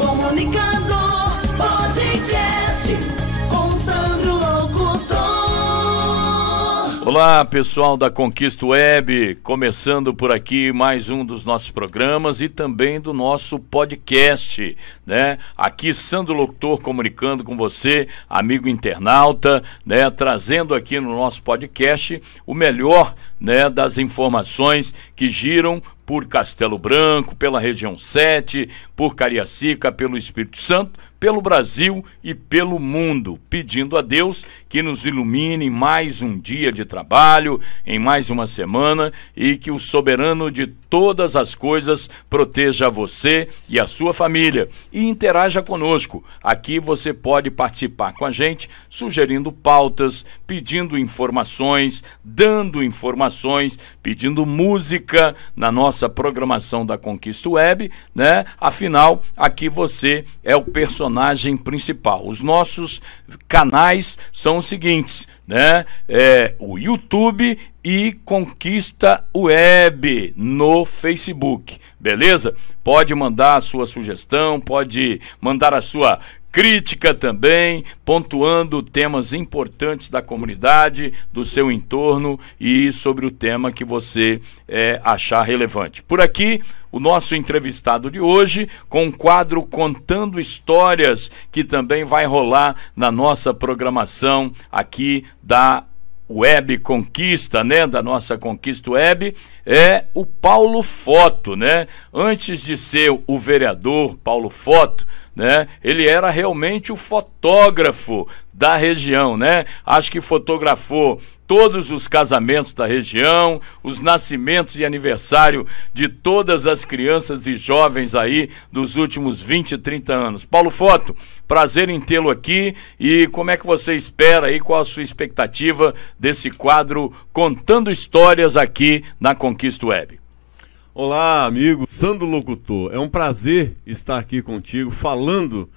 Comunicador Podcast com Sandro Locutor. Olá, pessoal da Conquista Web, começando por aqui mais um dos nossos programas e também do nosso podcast, né? Aqui Sandro Locutor comunicando com você, amigo internauta, né? Trazendo aqui no nosso podcast o melhor, né, das informações que giram por Castelo Branco, pela região 7, por Cariacica, pelo Espírito Santo, pelo Brasil e pelo mundo, pedindo a Deus que nos ilumine em mais um dia de trabalho, em mais uma semana, e que o soberano de todas as coisas proteja você e a sua família e interaja conosco. Aqui você pode participar com a gente, sugerindo pautas, pedindo informações, dando informações, pedindo música na nossa programação da Conquista Web, né? Afinal, aqui você é o personagem principal. Os nossos canais são os seguintes, né? O YouTube e Conquista Web no Facebook, beleza? Pode mandar a sua sugestão, pode mandar a sua crítica também, pontuando temas importantes da comunidade, do seu entorno e sobre o tema que você achar relevante. Por aqui, o nosso entrevistado de hoje, com um quadro Contando Histórias, que também vai rolar na nossa programação aqui da Web Conquista, né, da nossa Conquista Web, é o Paulo Foto, né? Antes de ser o vereador Paulo Foto, né, ele era realmente o fotógrafo da região, né? Acho que fotografou todos os casamentos da região, os nascimentos e aniversário de todas as crianças e jovens aí dos últimos 20, 30 anos. Paulo Foto, prazer em tê-lo aqui, e como é que você espera aí, qual a sua expectativa desse quadro Contando Histórias aqui na Conquista Web? Olá, amigo Sandro Locutor, é um prazer estar aqui contigo falando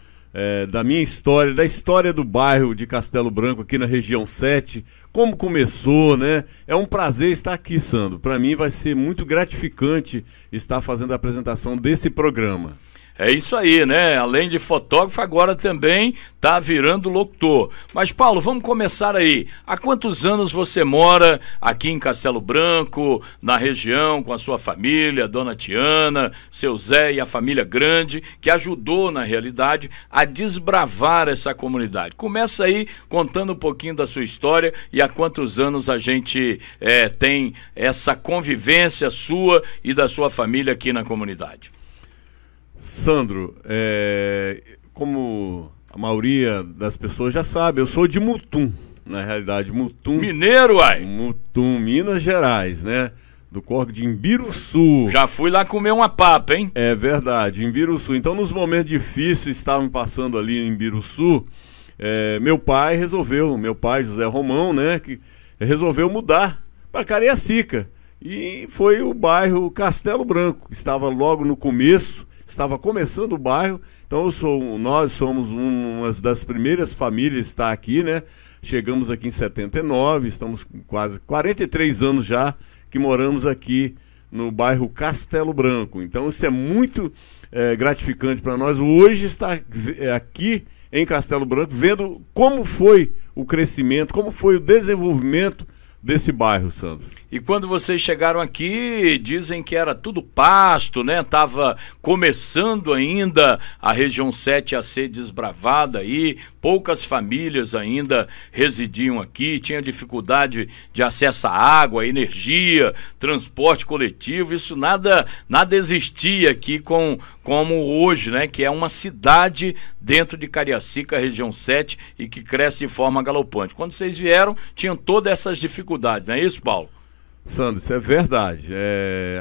da minha história, da história do bairro de Castelo Branco aqui na região 7, como começou, né? É um prazer estar aqui, Sandro. Para mim vai ser muito gratificante estar fazendo a apresentação desse programa. É isso aí, né? Além de fotógrafo, agora também tá virando locutor. Mas, Paulo, vamos começar aí. Há quantos anos você mora aqui em Castelo Branco, na região, com a sua família, Dona Tiana, seu Zé e a família grande, que ajudou, na realidade, a desbravar essa comunidade? Começa aí contando um pouquinho da sua história e há quantos anos a gente tem essa convivência sua e da sua família aqui na comunidade. Sandro, como a maioria das pessoas já sabe, eu sou de Mutum, na realidade, Mutum. Mineiro, uai! Mutum, Minas Gerais, né? Do córrego de Imbiruçu. Já fui lá comer uma papa, hein? É verdade, Imbiruçu. Então, nos momentos difíceis, estavam passando ali em Imbiruçu, meu pai, José Romão, né? Que resolveu mudar para Cariacica. E foi o bairro Castelo Branco, que estava logo no começo. Estava começando o bairro, então nós somos uma das primeiras famílias a estar aqui, né? Chegamos aqui em 79, estamos com quase 43 anos já que moramos aqui no bairro Castelo Branco. Então isso é muito gratificante para nós hoje estar aqui em Castelo Branco, vendo como foi o crescimento, como foi o desenvolvimento desse bairro, Sandro. E quando vocês chegaram aqui, dizem que era tudo pasto, né? Tava começando ainda a região 7 a ser desbravada aí, poucas famílias ainda residiam aqui, tinha dificuldade de acesso à água, energia, transporte coletivo, isso nada existia aqui como hoje, né? Que é uma cidade dentro de Cariacica, região 7, e que cresce de forma galopante. Quando vocês vieram, tinham todas essas dificuldades, não é isso, Paulo? Sandro, isso é verdade.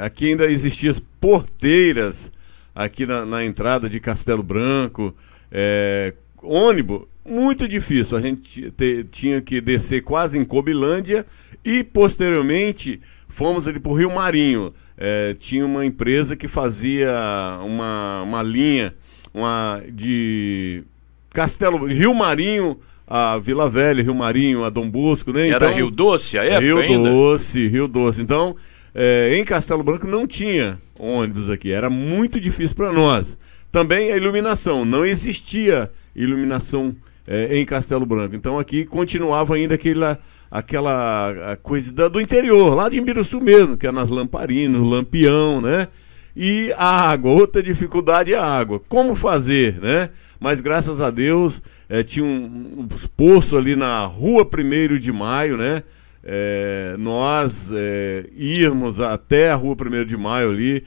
Aqui ainda existiam porteiras aqui na entrada de Castelo Branco, ônibus, muito difícil. A gente tinha que descer quase em Cobilândia e, posteriormente, fomos ali para o Rio Marinho. Tinha uma empresa que fazia uma linha de Rio Marinho a Vila Velha, Rio Marinho, a Dom Bosco, né? Era então, Rio Doce a época ainda? Rio Doce. Então, em Castelo Branco não tinha ônibus aqui, era muito difícil para nós. Também a iluminação, não existia iluminação em Castelo Branco. Então aqui continuava ainda aquela coisa do interior, lá de Imbiruçu mesmo, que é nas lamparinas, no Lampião, né? E a água, outra dificuldade é a água. Como fazer, né? Mas graças a Deus tinha um poço ali na Rua 1º de Maio, né? Nós íamos até a Rua 1º de Maio ali,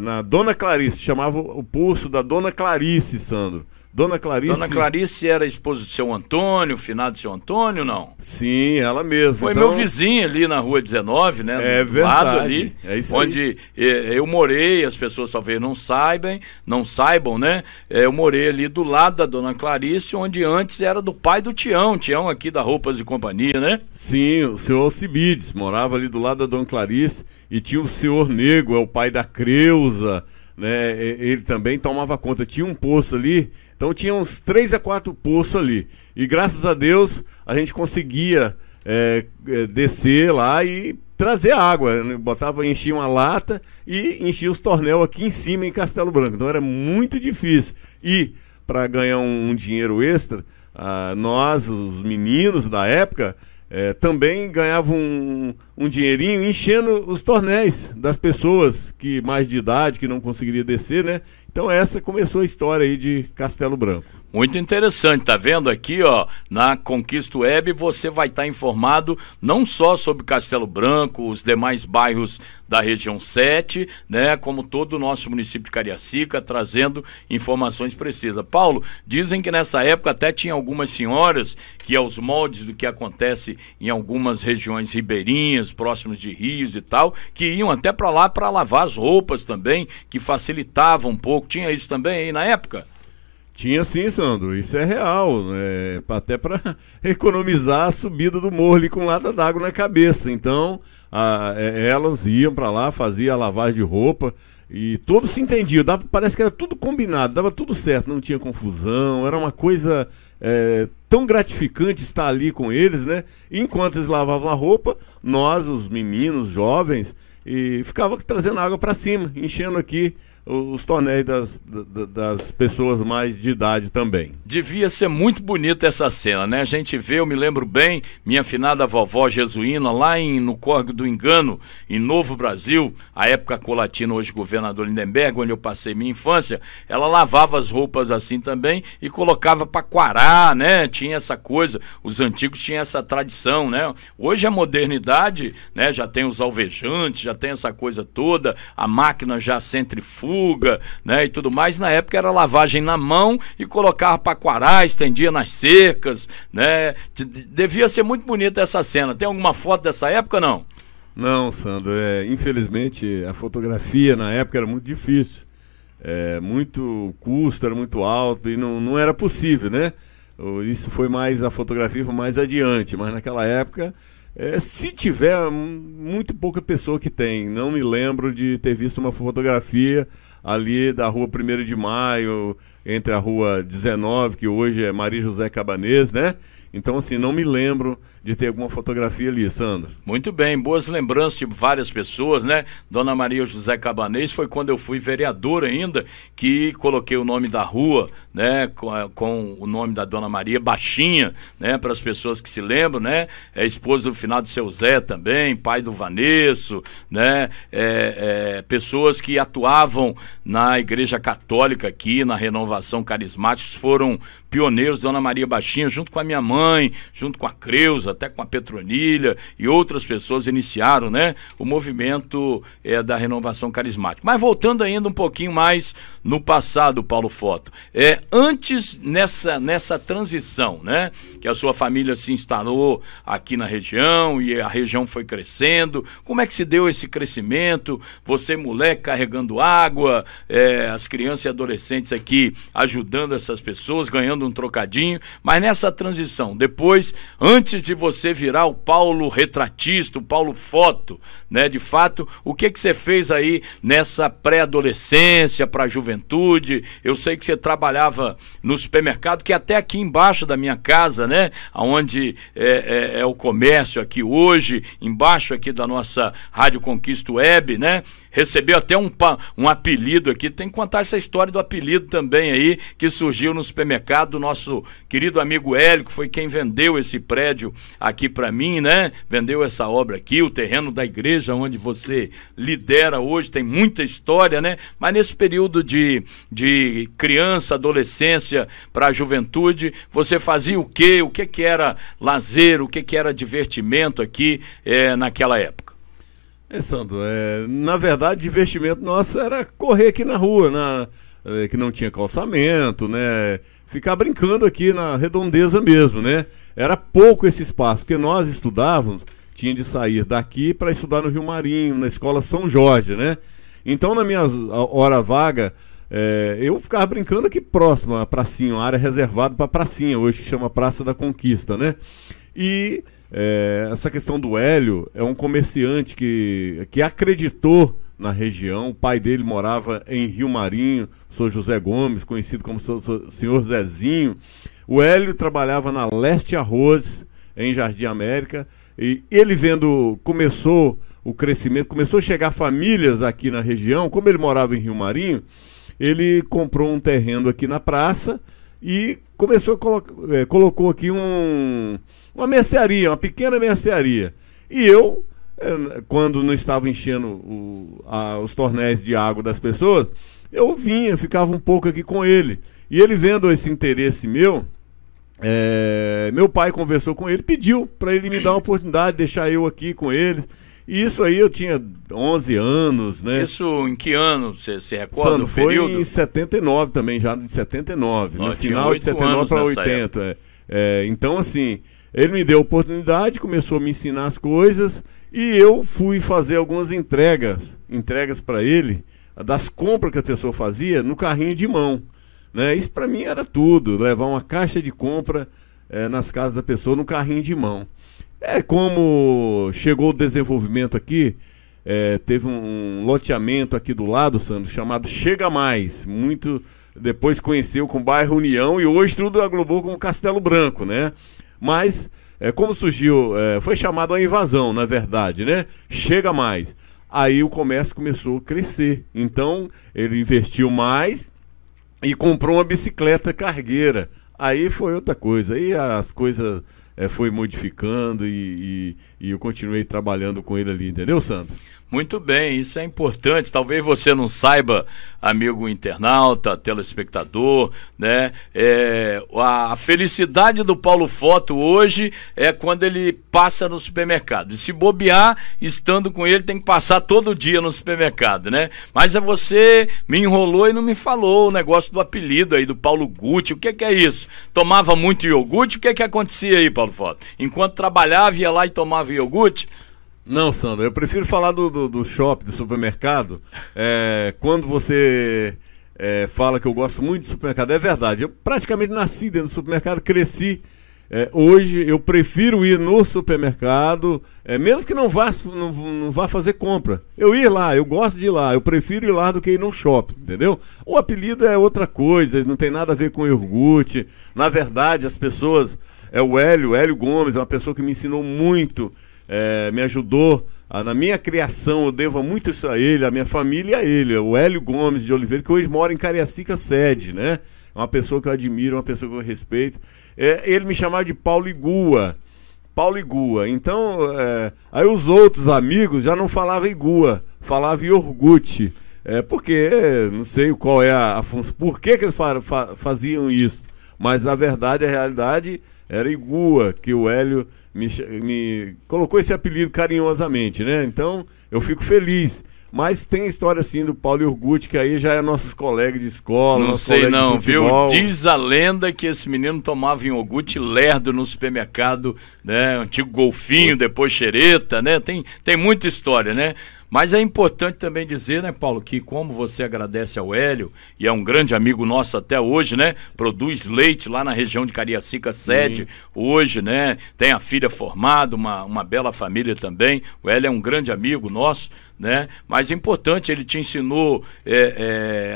na Dona Clarice, chamava o poço da Dona Clarice, Sandro. Dona Clarice... Dona Clarice era esposa de seu Antônio, finado de seu Antônio, não? Sim, ela mesma. Foi meu vizinho ali na Rua 19, né? É do verdade. lado ali, Isso onde eu morei, as pessoas talvez não saibam, né? Eu morei ali do lado da Dona Clarice, onde antes era do pai do Tião aqui da Roupas e Companhia, né? Sim, o senhor Alcibiades morava ali do lado da Dona Clarice, e tinha o senhor Nego, o pai da Creuza, né? Ele também tomava conta, tinha um poço ali. Então tinha uns 3 a 4 poços ali. E graças a Deus a gente conseguia descer lá e trazer água. Né? Enchia uma lata e enchia os tornéus aqui em cima em Castelo Branco. Então era muito difícil. E para ganhar um dinheiro extra, nós, os meninos da época, também ganhavam um dinheirinho enchendo os tornéis das pessoas que mais de idade, que não conseguiria descer, né? Então essa começou a história aí de Castelo Branco. Muito interessante, tá vendo aqui, ó, na Conquista Web você vai estar informado não só sobre Castelo Branco, os demais bairros da região 7, né, como todo o nosso município de Cariacica, trazendo informações precisas. Paulo, dizem que nessa época até tinha algumas senhoras que aos moldes do que acontece em algumas regiões ribeirinhas, próximos de rios e tal, que iam até para lá para lavar as roupas também, que facilitava um pouco. Tinha isso também aí na época? Tinha sim, Sandro, isso é real, até para economizar a subida do morro ali com lata d'água na cabeça. Então, elas iam para lá, faziam a lavagem de roupa e todos se entendiam, parece que era tudo combinado, dava tudo certo, não tinha confusão, era uma coisa tão gratificante estar ali com eles, né? E enquanto eles lavavam a roupa, nós, os meninos, jovens, ficava trazendo água para cima, enchendo aqui os tornéis das pessoas mais de idade também. Devia ser muito bonita essa cena, né? A gente vê, eu me lembro bem, minha finada vovó Jesuína, lá no Córrego do Engano, em Novo Brasil, a época Colatina, hoje governador Lindenberg, onde eu passei minha infância, ela lavava as roupas assim também e colocava para quarar, né? Tinha essa coisa, os antigos tinham essa tradição, né? Hoje a modernidade, né? Já tem os alvejantes, já tem essa coisa toda, a máquina já centrifuga, né, e tudo mais. Na época era lavagem na mão e colocava para quarar, estendia nas cercas, né? Devia ser muito bonita essa cena. Tem alguma foto dessa época, não? Não, Sandro, infelizmente a fotografia na época era muito difícil, muito custo, era muito alto e não era possível, né? Isso foi mais, a fotografia foi mais adiante, mas naquela época se tiver, muito pouca pessoa que tem. Não me lembro de ter visto uma fotografia ali da Rua 1º de Maio, entre a Rua 19, que hoje é Maria José Cabanês, né? Então, assim, não me lembro de ter alguma fotografia ali, Sandro. Muito bem, boas lembranças de várias pessoas, né? Dona Maria José Cabanês foi quando eu fui vereador ainda, que coloquei o nome da rua, né? Com o nome da Dona Maria Baixinha, né? Para as pessoas que se lembram, né? É esposa do finado seu Zé também, pai do Vanesso, né? Pessoas que atuavam na Igreja Católica aqui, na Renovação Carismática, foram pioneiros. Dona Maria Baixinha, junto com a minha mãe, junto com a Creuza, até com a Petronilha e outras pessoas iniciaram, né, o movimento da Renovação Carismática. Mas voltando ainda um pouquinho mais no passado, Paulo Foto, antes nessa transição, né, que a sua família se instalou aqui na região e a região foi crescendo, como é que se deu esse crescimento? Você, moleque, carregando água, as crianças e adolescentes aqui ajudando essas pessoas, ganhando um trocadinho, mas nessa transição, transição. Depois, antes de você virar o Paulo retratista, o Paulo foto, né? De fato, o que você fez aí nessa pré-adolescência para a juventude? Eu sei que você trabalhava no supermercado, que é até aqui embaixo da minha casa, né? Onde é o comércio aqui hoje, embaixo aqui da nossa Rádio Conquista Web, né? Recebeu até um apelido aqui. Tem que contar essa história do apelido também aí, que surgiu no supermercado do nosso querido amigo Hélio, que foi quem vendeu esse prédio aqui para mim, né? Vendeu essa obra aqui, o terreno da igreja onde você lidera hoje, tem muita história, né? Mas nesse período de criança, adolescência para a juventude, você fazia o quê? O que era lazer, o que era divertimento aqui naquela época? Sandro, na verdade, divertimento nosso era correr aqui na rua, que não tinha calçamento, né? Ficar brincando aqui na redondeza mesmo, né? Era pouco esse espaço, porque nós estudávamos, tinha de sair daqui para estudar no Rio Marinho, na escola São Jorge, né? Então, na minha hora vaga, eu ficava brincando aqui próximo à pracinha, uma área reservada para pracinha, hoje que chama Praça da Conquista, né? E essa questão do Hélio é um comerciante que acreditou na região. O pai dele morava em Rio Marinho, Sr. José Gomes, conhecido como Senhor Zezinho. O Hélio trabalhava na Leste Arroz, em Jardim América, e ele começou o crescimento, começou a chegar famílias aqui na região. Como ele morava em Rio Marinho, ele comprou um terreno aqui na praça e começou colocou aqui uma mercearia, uma pequena mercearia. E eu, quando não estava enchendo os tornéis de água das pessoas, eu ficava um pouco aqui com ele. E ele, vendo esse interesse meu pai conversou com ele, pediu para ele me dar uma oportunidade, deixar eu aqui com ele. E isso aí eu tinha 11 anos, né? Isso em que ano você se recorda do período? Foi em 79 também, já de 79, no final de 79 para 80. Então, assim, ele me deu a oportunidade, começou a me ensinar as coisas e eu fui fazer algumas entregas para ele, das compras que a pessoa fazia no carrinho de mão, né? Isso para mim era tudo, levar uma caixa de compra nas casas da pessoa no carrinho de mão. Como chegou o desenvolvimento aqui, teve um loteamento aqui do lado, Sandro, chamado Chega Mais, muito depois conheceu com o bairro União e hoje tudo aglobou com o Castelo Branco, né? Mas, como surgiu, foi chamado a invasão, na verdade, né? Chega Mais. Aí o comércio começou a crescer, então ele investiu mais e comprou uma bicicleta cargueira. Aí foi outra coisa, aí as coisas foi modificando e eu continuei trabalhando com ele ali, entendeu, Sandro? Muito bem, isso é importante. Talvez você não saiba, amigo internauta, telespectador, né? A felicidade do Paulo Foto hoje é quando ele passa no supermercado. E se bobear, estando com ele, tem que passar todo dia no supermercado, né? Mas você me enrolou e não me falou o negócio do apelido aí do Paulo Gucci. O que é isso? Tomava muito iogurte? O que acontecia aí, Paulo Foto? Enquanto trabalhava, ia lá e tomava iogurte? Não, Sandro, eu prefiro falar do shopping, do supermercado. Quando você fala que eu gosto muito de supermercado, é verdade. Eu praticamente nasci dentro do supermercado, cresci. Hoje eu prefiro ir no supermercado, mesmo que não vá fazer compra. Eu ir lá, eu gosto de ir lá, eu prefiro ir lá do que ir no shopping, entendeu? O apelido é outra coisa, não tem nada a ver com iogurte. Na verdade, as pessoas... o Hélio Gomes, é uma pessoa que me ensinou muito, me ajudou na minha criação. Eu devo muito isso a ele, a minha família e a ele. O Hélio Gomes de Oliveira, que hoje mora em Cariacica sede, né? É uma pessoa que eu admiro, uma pessoa que eu respeito. Ele me chamava de Paulo Igua. Então, aí os outros amigos já não falavam Igua, falavam iogurte. Porque não sei qual é a função, por que eles faziam isso. Mas na verdade, a realidade era Igua, que o Hélio me colocou esse apelido carinhosamente, né? Então eu fico feliz. Mas tem a história assim do Paulo Iogurte, que aí já é nossos colegas de escola, não sei não, viu? Diz a lenda que esse menino tomava iogurte lerdo no supermercado, né? Antigo golfinho, depois xereta, né? Tem muita história, né? Mas é importante também dizer, né, Paulo, que como você agradece ao Hélio, e é um grande amigo nosso até hoje, né? Produz leite lá na região de Cariacica, sede hoje, né? Tem a filha formada, uma bela família também. O Hélio é um grande amigo nosso, né? Mas é importante, ele te ensinou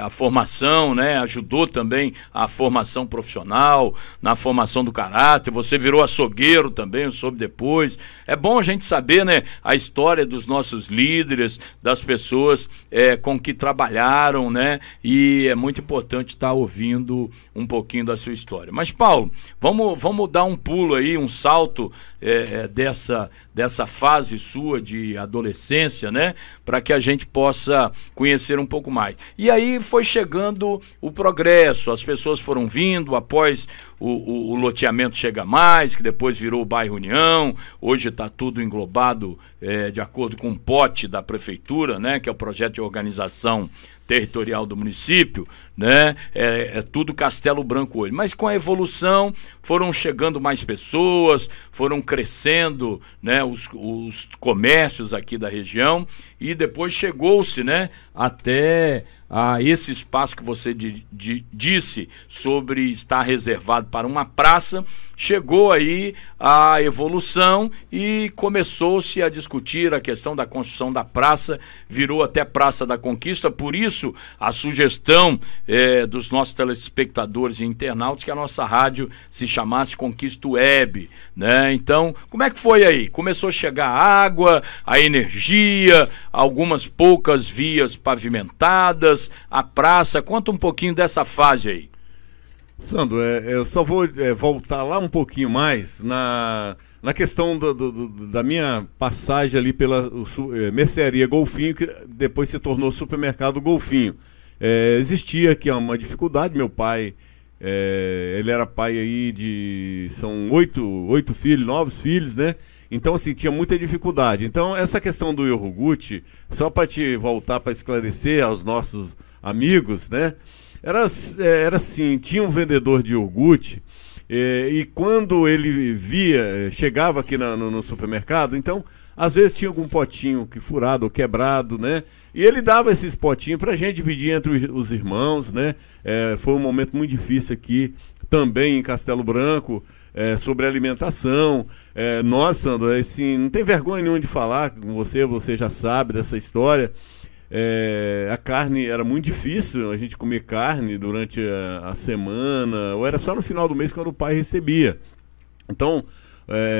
a formação, né? Ajudou também a formação profissional, na formação do caráter. Você virou açougueiro também, eu soube depois. É bom a gente saber, né, a história dos nossos líderes, das pessoas com que trabalharam, né? E é muito importante estar ouvindo um pouquinho da sua história. Mas, Paulo, vamos dar um pulo aí, um salto dessa fase sua de adolescência, né? Para que a gente possa conhecer um pouco mais. E aí foi chegando o progresso, as pessoas foram vindo após o loteamento Chega Mais, que depois virou o bairro União. Hoje está tudo englobado de acordo com o pote da prefeitura, né? Que é o projeto de organização territorial do município, né? É tudo Castelo Branco hoje. Mas com a evolução foram chegando mais pessoas, foram crescendo, né, os comércios aqui da região, e depois chegou-se, né, até a esse espaço que você disse sobre estar reservado para uma praça. Chegou aí a evolução e começou-se a discutir a questão da construção da praça, virou até Praça da Conquista. Por isso a sugestão dos nossos telespectadores e internautas que a nossa rádio se chamasse Conquista Web, né? Então, como é que foi aí? Começou a chegar a água, a energia, algumas poucas vias pavimentadas, a praça. Conta um pouquinho dessa fase aí. Sandro, eu só vou voltar lá um pouquinho mais na questão da minha passagem ali pela mercearia Golfinho, que depois se tornou supermercado Golfinho. Existia aqui uma dificuldade. Meu pai, ele era pai aí são 8 filhos, 9 filhos, né? Então, assim, tinha muita dificuldade. Então, essa questão do iogurte, só para te voltar para esclarecer aos nossos amigos, né? Era assim, tinha um vendedor de iogurte, e quando ele chegava aqui no supermercado, então, às vezes tinha algum potinho furado ou quebrado, né? E ele dava esses potinhos pra gente dividir entre os irmãos, né? Foi um momento muito difícil aqui, também em Castelo Branco, sobre alimentação. Nós, Sandro, assim, não tem vergonha nenhuma de falar com você já sabe dessa história. A carne era muito difícil, a gente comer carne durante a semana, ou era só no final do mês quando o pai recebia. Então,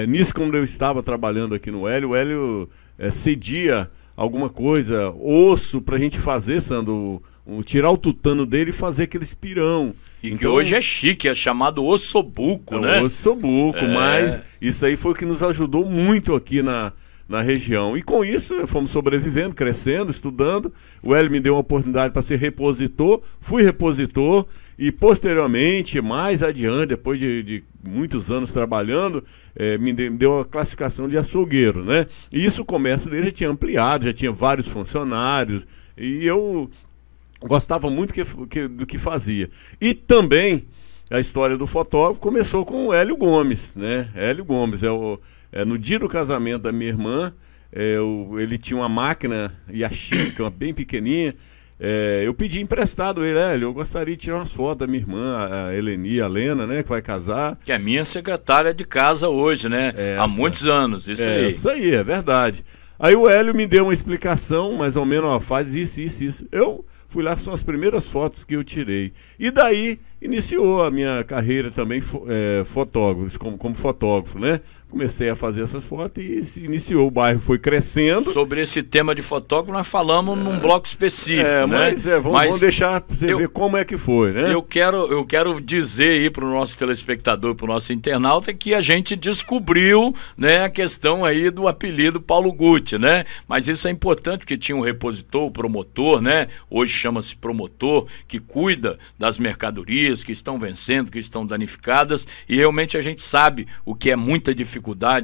nisso, quando eu estava trabalhando aqui no Hélio, o Hélio cedia alguma coisa, osso, pra gente fazer, Sandro, tirar o tutano dele e fazer aquele espirão. E então, que hoje é chique, é chamado ossobuco, né? Ossobuco, mas isso aí foi o que nos ajudou muito aqui na região. E com isso fomos sobrevivendo, crescendo, estudando. O Hélio me deu uma oportunidade para ser repositor, fui repositor, e posteriormente, mais adiante, depois de muitos anos trabalhando, me deu a classificação de açougueiro, né? E isso, o comércio dele já tinha ampliado, já tinha vários funcionários, e eu gostava muito do que fazia. E também a história do fotógrafo começou com o Hélio Gomes, né? Hélio Gomes no dia do casamento da minha irmã, ele tinha uma máquina Yashica, bem pequenininha. Eu pedi emprestado ele, Hélio, eu gostaria de tirar umas fotos da minha irmã, a Eleni, a Lena, né, que vai casar. Que é a minha secretária de casa hoje, né? Há muitos anos, isso aí. Isso aí, é verdade. Aí o Hélio me deu uma explicação, mais ou menos, ó, faz isso. Eu fui lá, são as primeiras fotos que eu tirei. E daí iniciou a minha carreira também fotógrafo, como fotógrafo, né? Comecei a fazer essas fotos e se iniciou, o bairro foi crescendo. Sobre esse tema de fotógrafo nós falamos num bloco específico, né? Mas vamos deixar para você ver como é que foi, né? Eu quero dizer aí para o nosso telespectador, para o nosso internauta, que a gente descobriu, né, a questão aí do apelido Paulo Guti, né? Mas isso é importante porque tinha um repositor, o promotor, né? Hoje chama-se promotor, que cuida das mercadorias que estão vencendo, que estão danificadas, e realmente a gente sabe o que é muita dificuldade,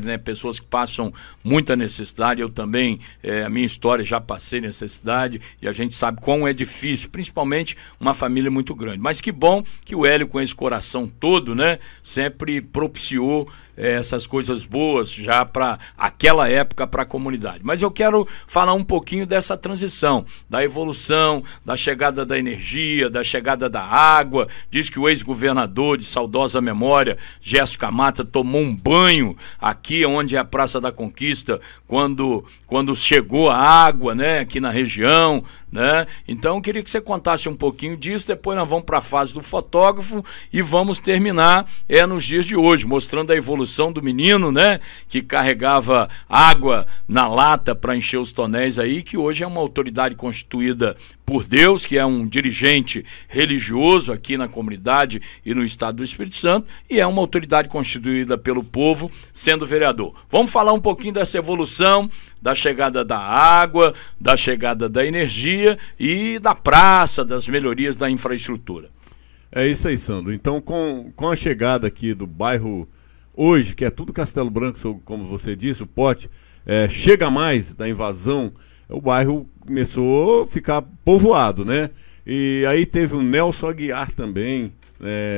né? Pessoas que passam muita necessidade. Eu também, a minha história, já passei necessidade, e a gente sabe como é difícil, principalmente uma família muito grande. Mas que bom que o Hélio, com esse coração todo, né, sempre propiciou essas coisas boas já para aquela época para a comunidade. Mas eu quero falar um pouquinho dessa transição, da evolução, da chegada da energia, da chegada da água. Diz que o ex-governador de saudosa memória, Gerson Camata, tomou um banho aqui onde é a Praça da Conquista, quando chegou a água, né, aqui na região, né? Então eu queria que você contasse um pouquinho disso. Depois nós vamos para a fase do fotógrafo e vamos terminar nos dias de hoje, mostrando a evolução do menino, né, que carregava água na lata para encher os tonéis aí, que hoje é uma autoridade constituída por Deus, que é um dirigente religioso aqui na comunidade e no estado do Espírito Santo, e é uma autoridade constituída pelo povo, sendo vereador. Vamos falar um pouquinho dessa evolução, da chegada da água, da chegada da energia e da praça, das melhorias da infraestrutura. É isso aí, Sandro. Então, com a chegada aqui do bairro hoje, que é tudo Castelo Branco, como você disse, o Pote, chega mais da invasão, o bairro começou a ficar povoado, né? E aí teve o Nelson Aguiar também,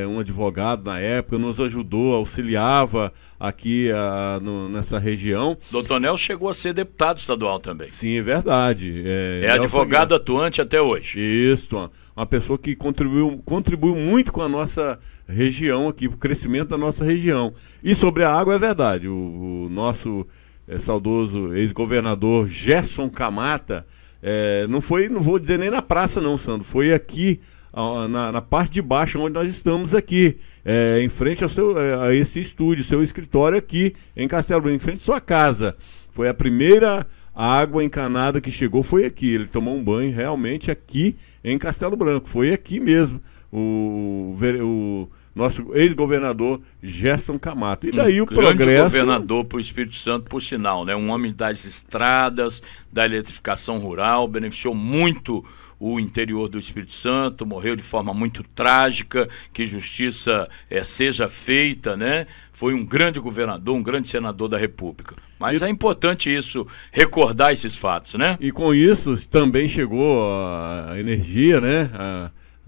um advogado na época, nos ajudou, auxiliava aqui nessa região. Doutor Nelson chegou a ser deputado estadual também. Sim, é verdade. É advogado atuante até hoje. Isso, uma pessoa que contribuiu muito com a nossa região aqui, para o crescimento da nossa região. E sobre a água é verdade, o nosso saudoso ex-governador Gerson Camata, não vou dizer nem na praça não, Sandro, foi aqui na parte de baixo onde nós estamos aqui, em frente a esse estúdio, seu escritório aqui em Castelo Branco, em frente à sua casa. Foi a primeira água encanada que chegou, foi aqui. Ele tomou um banho realmente aqui em Castelo Branco, foi aqui mesmo, o nosso ex-governador Gerson Camata. E daí o progresso... grande governador para o Espírito Santo, por sinal, né? Um homem das estradas, da eletrificação rural, beneficiou muito o interior do Espírito Santo, morreu de forma muito trágica, que justiça seja feita, né? Foi um grande governador, um grande senador da República. Mas é importante isso, recordar esses fatos, né? E com isso também chegou a energia, né?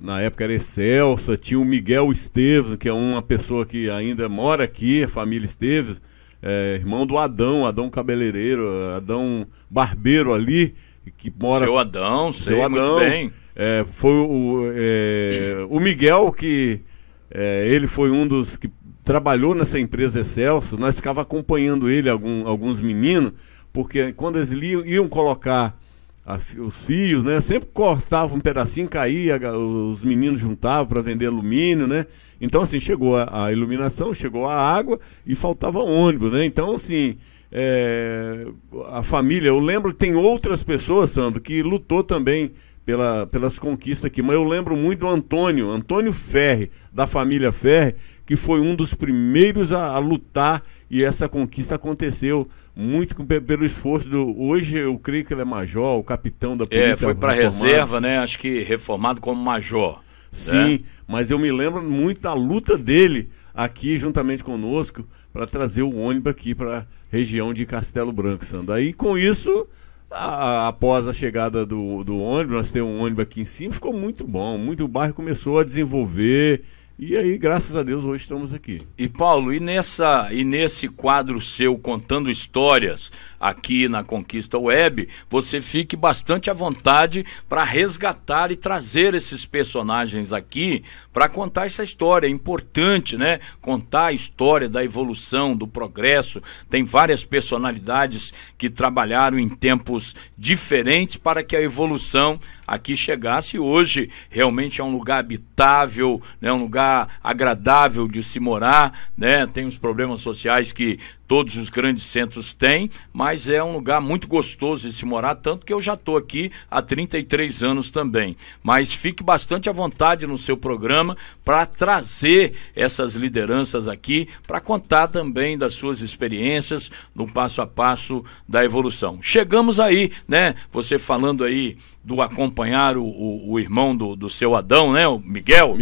Na época era Excelsa, tinha o Miguel Esteves, que é uma pessoa que ainda mora aqui, a família Esteves, irmão do Adão cabeleireiro, Adão barbeiro ali, que mora... Seu Adão, sei muito bem. Foi o Miguel que ele foi um dos que trabalhou nessa empresa Excelsa. Nós ficava acompanhando ele, alguns meninos, porque quando eles iam colocar os fios, né, sempre cortava um pedacinho, caía, os meninos juntavam para vender alumínio, né? Então, assim, chegou a iluminação, chegou a água e faltava ônibus, né? Então, assim, a família, eu lembro que tem outras pessoas, Sandro, que lutou também pelas conquistas aqui, mas eu lembro muito do Antônio Ferri, da família Ferri, que foi um dos primeiros a lutar, e essa conquista aconteceu muito pelo esforço hoje eu creio que ele é major, o capitão da polícia. Foi para reserva, né? Acho que reformado como major. Sim, né? Mas eu me lembro muito da luta dele aqui juntamente conosco para trazer o ônibus aqui para a região de Castelo Branco, Sandro. Aí com isso, após a chegada do ônibus, nós temos um ônibus aqui em cima, ficou muito bom, o bairro começou a desenvolver. E aí, graças a Deus, hoje estamos aqui. E Paulo, e nesse quadro seu contando histórias aqui na Conquista Web, você fique bastante à vontade para resgatar e trazer esses personagens aqui para contar essa história. É importante, né? Contar a história da evolução, do progresso. Tem várias personalidades que trabalharam em tempos diferentes para que a evolução aqui chegasse. Hoje realmente é um lugar habitável, né? Um lugar agradável de se morar, né? Tem os problemas sociais que todos os grandes centros têm, mas é um lugar muito gostoso de se morar, tanto que eu já estou aqui há 33 anos também. Mas fique bastante à vontade no seu programa para trazer essas lideranças aqui, para contar também das suas experiências no passo a passo da evolução. Chegamos aí, né? Você falando aí do acompanhamento acompanhar o irmão do seu Adão, né? O Miguel.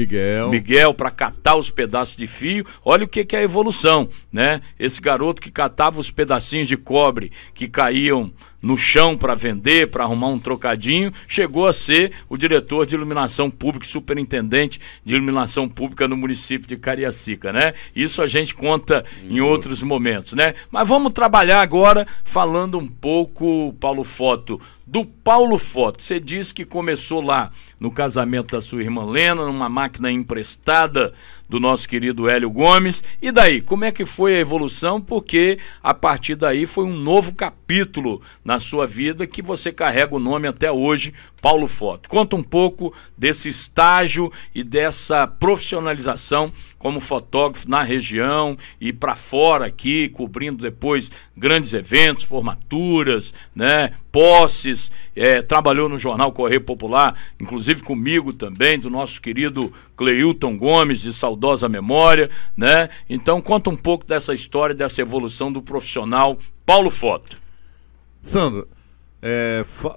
Miguel para catar os pedaços de fio. Olha o que é a evolução, né? Esse garoto que catava os pedacinhos de cobre que caíam no chão para vender, para arrumar um trocadinho, chegou a ser o diretor de iluminação pública, superintendente de iluminação pública no município de Cariacica, né? Isso a gente conta em outros momentos, né? Mas vamos trabalhar agora falando um pouco, Paulo Foto, do Paulo Foto. Você disse que começou lá no casamento da sua irmã Lena, numa máquina emprestada do nosso querido Hélio Gomes. E daí, como é que foi a evolução? Porque a partir daí foi um novo capítulo na sua vida que você carrega o nome até hoje, Paulo Foto. Conta um pouco desse estágio e dessa profissionalização como fotógrafo na região e para fora aqui, cobrindo depois grandes eventos, formaturas, né, posses, trabalhou no jornal Correio Popular, inclusive comigo também, do nosso querido Cleilton Gomes, de saudosa memória, né? Então conta um pouco dessa história, dessa evolução do profissional Paulo Foto. Sandro,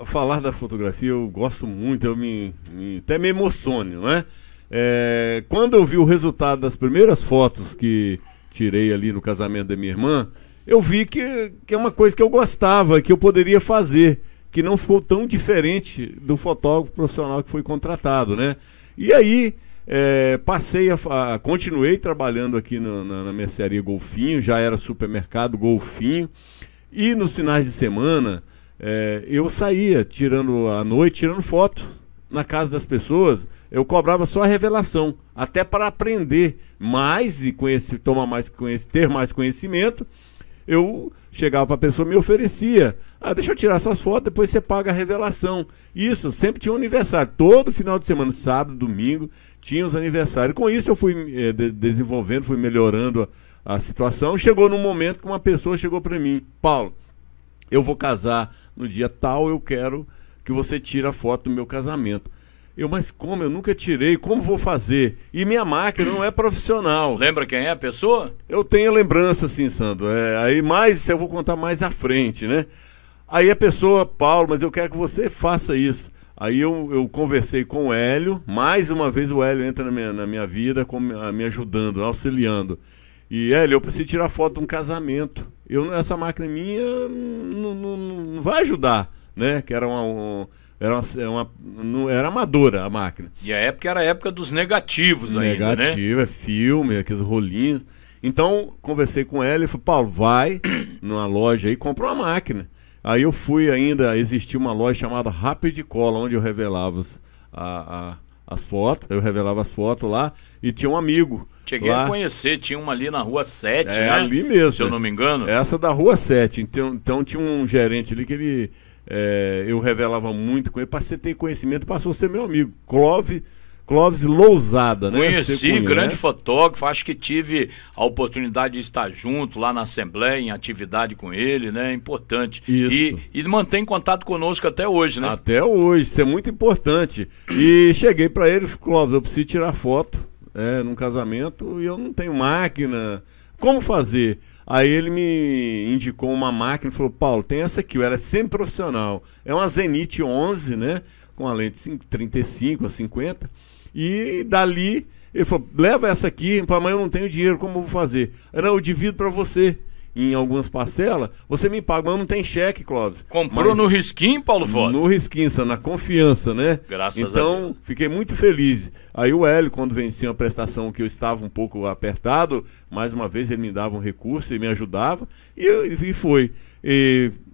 falar da fotografia eu gosto muito, eu até me emociono, né? Quando eu vi o resultado das primeiras fotos que tirei ali no casamento da minha irmã, eu vi que é uma coisa que eu gostava, que eu poderia fazer, que não ficou tão diferente do fotógrafo profissional que foi contratado, né? E aí continuei trabalhando aqui na mercearia Golfinho, já era supermercado Golfinho, e nos finais de semana eu saía à noite tirando foto na casa das pessoas. Eu cobrava só a revelação, até para aprender mais e ter mais conhecimento. Eu chegava para a pessoa e me oferecia: deixa eu tirar suas fotos, depois você paga a revelação. Isso, sempre tinha um aniversário. Todo final de semana, sábado, domingo, tinha os aniversários. Com isso eu fui desenvolvendo, fui melhorando a situação. Chegou num momento que uma pessoa chegou para mim: Paulo, eu vou casar no dia tal, eu quero que você tire a foto do meu casamento. Mas como? Eu nunca tirei, como vou fazer? E minha máquina não é profissional. Lembra quem é a pessoa? Eu tenho lembrança, sim, Sandro. Mas eu vou contar mais à frente, né? Aí a pessoa: Paulo, mas eu quero que você faça isso. Aí eu conversei com o Hélio, mais uma vez o Hélio entra na minha vida, me ajudando, auxiliando. E Hélio, eu preciso tirar foto de um casamento. Essa máquina minha não vai ajudar, né? Que era não era amadora a máquina. E a época era a época dos negativos ainda, né? Negativo, filme, aqueles rolinhos. Então, conversei com ela e falei: Paulo, vai numa loja aí, compra uma máquina. Aí eu fui existia uma loja chamada Rapid Cola, onde eu revelava as fotos, lá, e tinha um amigo. Cheguei a conhecer, tinha uma ali na Rua 7, né? Ali mesmo. Se eu não me engano. Essa da Rua 7. Então tinha um gerente ali que eu revelava muito com ele, passei a ter conhecimento, passou a ser meu amigo, Clóvis Lousada, né? Conheci, grande fotógrafo, acho que tive a oportunidade de estar junto lá na Assembleia, em atividade com ele, né? Importante. Isso. E mantém contato conosco até hoje, né? Até hoje, isso é muito importante. E cheguei para ele e falei: Clóvis, eu preciso tirar foto num casamento e eu não tenho máquina, como fazer? Aí ele me indicou uma máquina e falou: Paulo, tem essa aqui, ela é semi-profissional. É uma Zenith 11, né? Com a lente 35 a 50. E dali, ele falou: leva essa aqui, mas eu não tenho dinheiro, como eu vou fazer? Eu divido para você em algumas parcelas, você me paga, mas eu não tenho cheque, Clóvis. Comprou no risquinho, Paulo Foto? No risquinho, na confiança, né? Graças a Deus. Então, fiquei muito feliz. Aí o Hélio, quando vencia uma prestação que eu estava um pouco apertado, mais uma vez ele me dava um recurso e me ajudava, e foi.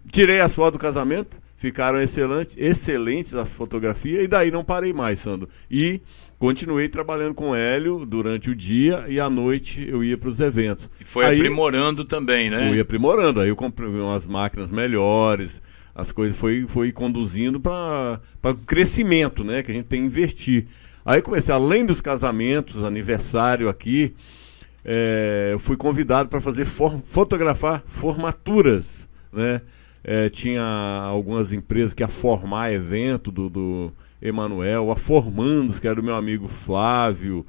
Tirei as fotos do casamento, ficaram excelentes as fotografias, e daí não parei mais, Sandro. E continuei trabalhando com o Hélio durante o dia, e à noite eu ia para os eventos. E foi aprimorando também, né? Fui aprimorando, aí eu comprei umas máquinas melhores, as coisas foi conduzindo para o crescimento, né? Que a gente tem que investir. Aí comecei, além dos casamentos, aniversário aqui, eu fui convidado para fotografar formaturas, né? Tinha algumas empresas que ia formar evento do Emanuel, a Formandos, que era do meu amigo Flávio.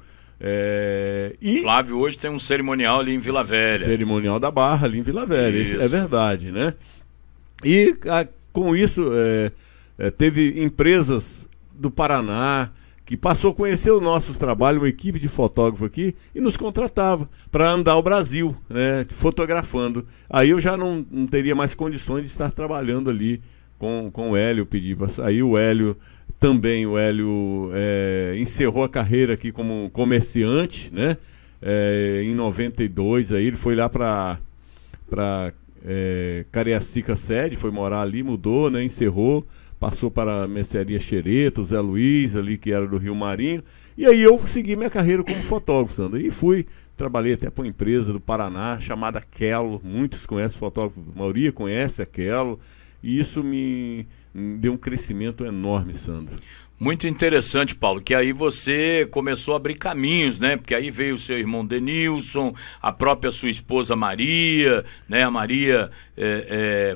Flávio hoje tem um cerimonial ali em Vila Velha. Cerimonial da Barra, ali em Vila Velha, isso é verdade, né? E com isso, teve empresas do Paraná, que passou a conhecer os nossos trabalhos, uma equipe de fotógrafo aqui, e nos contratava para andar o Brasil, né, fotografando. Aí eu já não teria mais condições de estar trabalhando ali com o Hélio, eu pedi para sair. O Hélio também, encerrou a carreira aqui como comerciante, né, em 92, aí ele foi lá para Cariacica sede, foi morar ali, mudou, né, encerrou. Passou para a mercearia Xereto, Zé Luiz, ali que era do Rio Marinho. E aí eu segui minha carreira como fotógrafo, Sandro. E trabalhei até para uma empresa do Paraná chamada Quello. Muitos conhecem o fotógrafo, a maioria conhece a Quello. E isso me deu um crescimento enorme, Sandro. Muito interessante, Paulo, que aí você começou a abrir caminhos, né? Porque aí veio o seu irmão Denilson, a própria sua esposa Maria, né? A Maria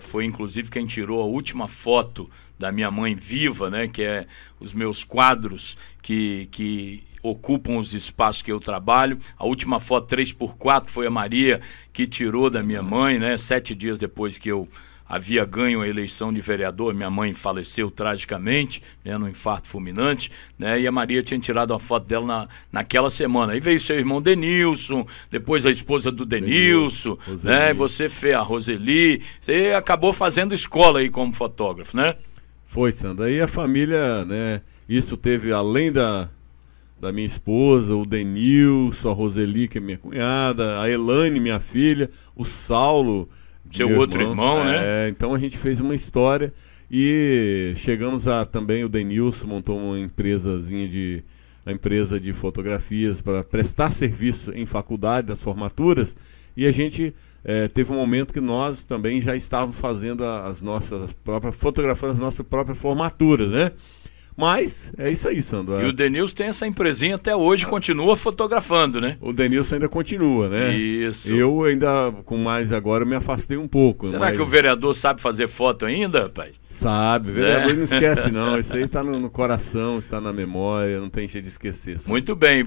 foi inclusive quem tirou a última foto da minha mãe viva, né? Que é os meus quadros que ocupam os espaços que eu trabalho. A última foto 3x4 foi a Maria que tirou da minha mãe, né? 7 dias depois que eu havia ganho a eleição de vereador, minha mãe faleceu tragicamente, né, num infarto fulminante, né, e a Maria tinha tirado a foto dela naquela semana. Aí veio seu irmão Denilson, depois a esposa do Denilson, né, você fez a Roseli, você acabou fazendo escola aí como fotógrafo, né? Foi, Sandra. Aí a família, né, isso teve além da minha esposa, o Denilson, a Roseli, que é minha cunhada, a Elane, minha filha, o Saulo, seu outro irmão, né? Então a gente fez uma história e chegamos também o Denilson montou uma empresa de fotografias para prestar serviço em faculdade, das formaturas, e a gente teve um momento que nós também já estávamos fazendo as nossas próprias, fotografando as nossas próprias formaturas, né? Mas é isso aí, Sandro. E o Denilson tem essa empresinha até hoje, continua fotografando, né? O Denilson ainda continua, né? Isso. Eu ainda, agora, eu me afastei um pouco. Será que o vereador sabe fazer foto ainda, rapaz? Sabe, o vereador não esquece não, isso aí está no coração, está na memória, não tem jeito de esquecer. Sabe? Muito bem,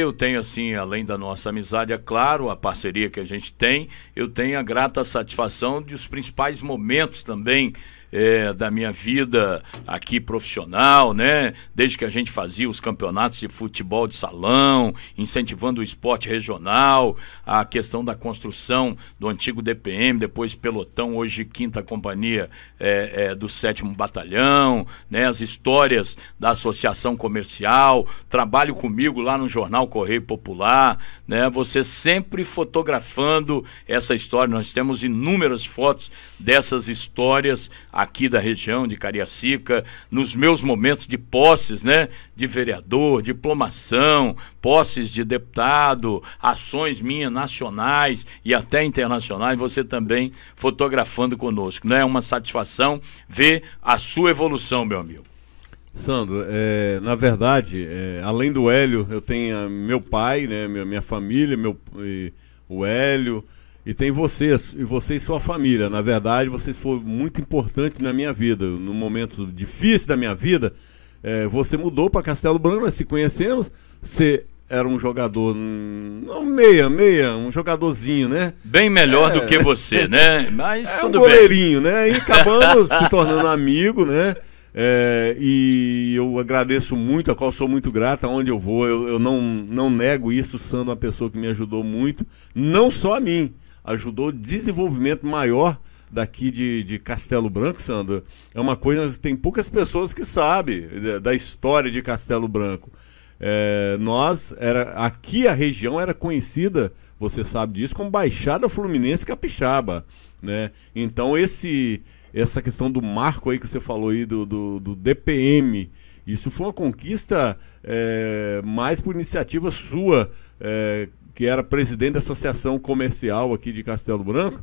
eu tenho assim, além da nossa amizade, é claro, a parceria que a gente tem, eu tenho a grata satisfação de os principais momentos também da minha vida aqui profissional, né? Desde que a gente fazia os campeonatos de futebol de salão, incentivando o esporte regional, a questão da construção do antigo DPM, depois pelotão, hoje 5ª Companhia do 7º Batalhão, né? As histórias da Associação Comercial, trabalho comigo lá no jornal Correio Popular, né? Você sempre fotografando essa história, nós temos inúmeras fotos dessas histórias aqui da região de Cariacica, nos meus momentos de posses, né, de vereador, diplomação, posses de deputado, ações minhas nacionais e até internacionais, você também fotografando conosco, né? É uma satisfação ver a sua evolução, meu amigo. Sandro, na verdade, além do Hélio, eu tenho meu pai, né, minha família, o Hélio, e tem você e sua família. Na verdade, vocês foram muito importantes na minha vida. No momento difícil da minha vida, você mudou para Castelo Branco, nós se conhecemos, você era um jogador, não meia, um jogadorzinho, né? Bem melhor do que você, né? Mas tudo um goleirinho, bem, né? E acabamos se tornando amigo, né? E eu agradeço muito, a qual sou muito grato, aonde eu vou, eu não nego isso, sendo uma pessoa que me ajudou muito, não só a mim, ajudou o desenvolvimento maior daqui de Castelo Branco, Sandro. É uma coisa, tem poucas pessoas que sabem da história de Castelo Branco. Aqui a região era conhecida, você sabe disso, como Baixada Fluminense Capixaba, né? Então essa questão do marco aí que você falou aí do DPM, isso foi uma conquista mais por iniciativa sua, que era presidente da Associação Comercial aqui de Castelo Branco,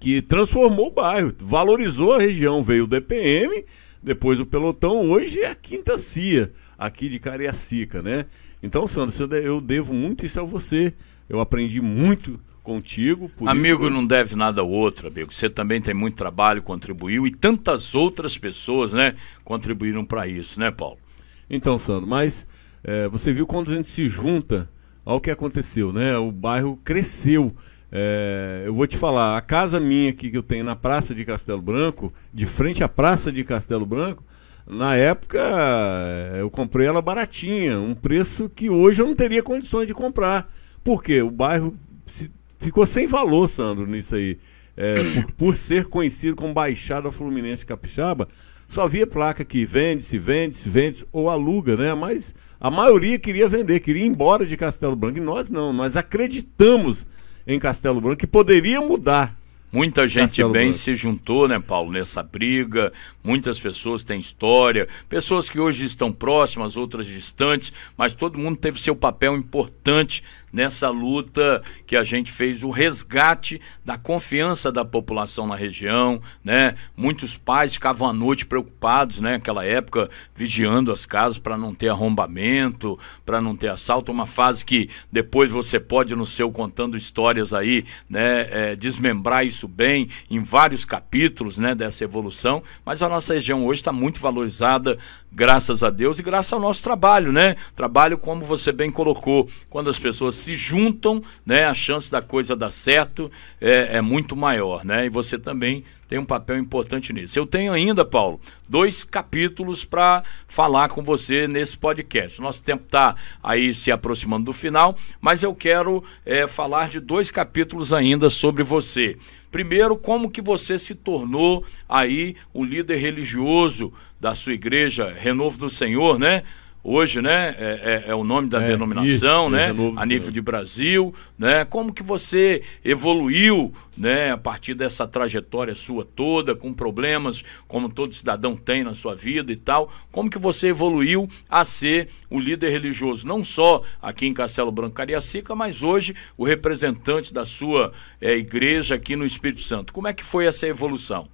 que transformou o bairro, valorizou a região. Veio o DPM, depois o pelotão, hoje é a 5ª CIA aqui de Cariacica, né? Então, Sandro, eu devo muito isso a você, eu aprendi muito contigo. Amigo isso... não deve nada ao outro, amigo. Você também tem muito trabalho, contribuiu, e tantas outras pessoas, né, contribuíram para isso, né, Paulo? Então, Sandro, mas você viu quando a gente se junta, olha o que aconteceu, né? O bairro cresceu. Eu vou te falar, a casa minha aqui que eu tenho na Praça de Castelo Branco, de frente à Praça de Castelo Branco, Na época, eu comprei ela baratinha, um preço que hoje eu não teria condições de comprar. Por quê? O bairro ficou sem valor, Sandro, nisso aí. Por ser conhecido como Baixada Fluminense Capixaba, só havia placa que vende-se, ou aluga, né? Mas a maioria queria vender, queria ir embora de Castelo Branco. E nós não, nós acreditamos em Castelo Branco que poderia mudar. Muita gente Castelo bem Branco se juntou, né, Paulo, nessa briga. Muitas pessoas têm história, pessoas que hoje estão próximas, outras distantes, mas todo mundo teve seu papel importante nessa luta que a gente fez, o resgate da confiança da população na região, né? Muitos pais ficavam à noite preocupados, né, naquela época, vigiando as casas para não ter arrombamento, para não ter assalto, uma fase que depois você pode, no seu Contando Histórias aí, né, desmembrar isso bem em vários capítulos, né, dessa evolução, mas a nossa região hoje está muito valorizada, graças a Deus e graças ao nosso trabalho, né? Trabalho, como você bem colocou, quando as pessoas se juntam, né, a chance da coisa dar certo é muito maior, né? E você também tem um papel importante nisso. Eu tenho ainda, Paulo, 2 capítulos para falar com você nesse podcast. Nosso tempo está aí se aproximando do final, mas eu quero falar de 2 capítulos ainda sobre você. Primeiro, como que você se tornou aí o líder religioso da sua igreja, Renovo do Senhor, né? Hoje, né, é o nome da denominação, isso, né, a nível de Brasil, né? Como que você evoluiu, né, a partir dessa trajetória sua toda, com problemas, como todo cidadão tem na sua vida e tal, como que você evoluiu a ser o líder religioso, não só aqui em Castelo Branco, Cariacica, mas hoje o representante da sua igreja aqui no Espírito Santo. Como é que foi essa evolução?